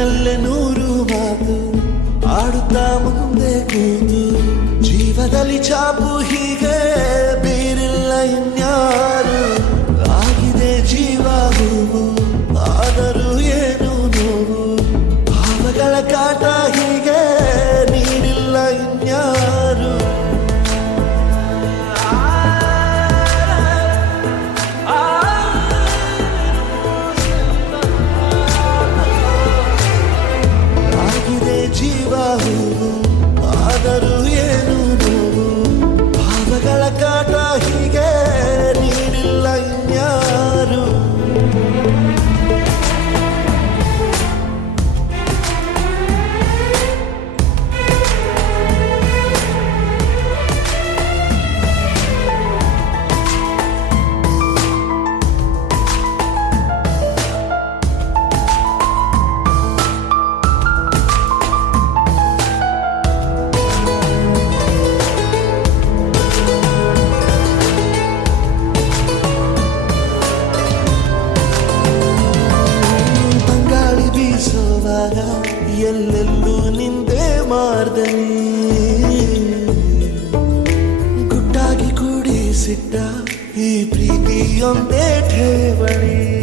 ಕಣ್ಣಲ್ಲೇ ನೂರು ಮಾತು ಆಡುತ್ತಾ ಮುಂದೆ ಕೂತು ಜೀವದಲ್ಲಿ ಚಾಪು ಹೀಗೆ ಬೇರಿಲ್ಲ ಇನ್ಯಾರು ಆಗಿದೆ ಜೀವ ಹೂವು ಆದರೂ ಏನು ನೋವು ಭಾವಗಳ ಕಾಟ ಹೀಗೆ ನೀಡಿಲ್ಲ ಇನ್ಯಾರು ಜೀವ ಹೂವು ಆದರೂ ಏನು ನೋವು ಭಾವಗಳ ಕಾಟ ಹೀಗೆ ನೀಡಿಲ್ಲ ಇನ್ಯಾರು ಎಲ್ಲೆಲ್ಲೂ ನಿಂದೆ ಮಾರ್ದನಿ ಗುಟ್ಟಾಗಿ ಕೂಡಿಸಿಟ್ಟ ಈ ಪ್ರೀತಿಯೊಂದೇ ಠೇವಣಿ